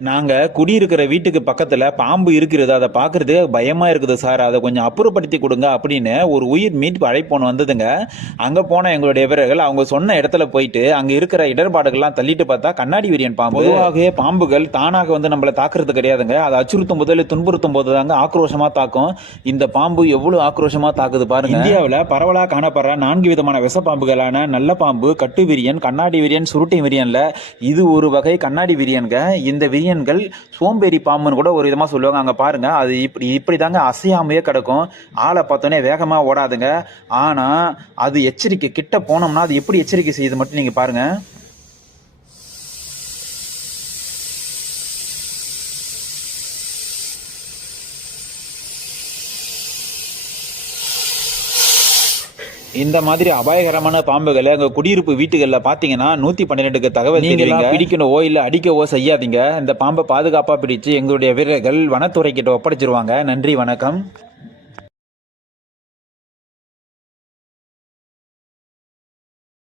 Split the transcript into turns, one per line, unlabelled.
நாங்கள் குடியிருக்கிற வீட்டுக்கு பக்கத்தில் பாம்பு இருக்கிறது அதை பார்க்கறதுக்கு பயமாக இருக்குது சார். அதை கொஞ்சம் அப்புறப்படுத்தி கொடுங்க அப்படின்னு ஒரு உயிர் மீட்பு அழைப்போன் வந்ததுங்க. அங்கே போன எங்களுடைய வீரர்கள் அவங்க சொன்ன இடத்துல போயிட்டு அங்கே இருக்கிற இடர்பாடுகள்லாம் தள்ளிட்டு பார்த்தா கண்ணாடி விரியன் பாம்பு. பொதுவாகவே பாம்புகள் தானாக வந்து நம்மளை தாக்குறது கிடையாதுங்க. அதை அச்சுறுத்தும் போது இல்லை துன்புறுத்தும் போது தாங்க ஆக்ரோஷமாக தாக்கும். இந்த பாம்பு எவ்வளோ ஆக்ரோஷமாக தாக்குது பாருங்க. இந்தியாவில் பரவலாக காணப்படுற நான்கு விதமான விஷப்பாம்புகளான நல்ல பாம்பு கட்டு விரியன் கண்ணாடி விரியன் சுருட்டை விரியன்ல இது ஒரு வகை கண்ணாடி விரியன்க இந்த விரியன்கள் சோம்பேறி பாம்புன்னு கூட ஒரு விதமாக சொல்லுவாங்க. அங்கே பாருங்க அது இப்படி இப்படி தாங்க அசையாமையே கிடக்கும். ஆளை பார்த்தோன்னே வேகமாக ஓடாதுங்க. ஆனால் அது எச்சரிக்கை கிட்ட போனோம்னா அது எப்படி எச்சரிக்கை செய்யுது மட்டும் நீங்கள் பாருங்கள் இந்த மாதிரி அபாயகரமான பாம்புகளை அங்க குடியிருப்பு வீட்டுகள்ல பாத்தீங்கன்னா நூத்தி பன்னிரெண்டுக்கு தகவல் நீங்க பிடிக்கணுவோ இல்ல அடிக்கவோ செய்யாதீங்க. இந்த பாம்பை பாதுகாப்பா பிடிச்சு எங்களுடைய வீரர்கள் வனத்துறை கிட்ட ஒப்படைச்சிருவாங்க. நன்றி வணக்கம்.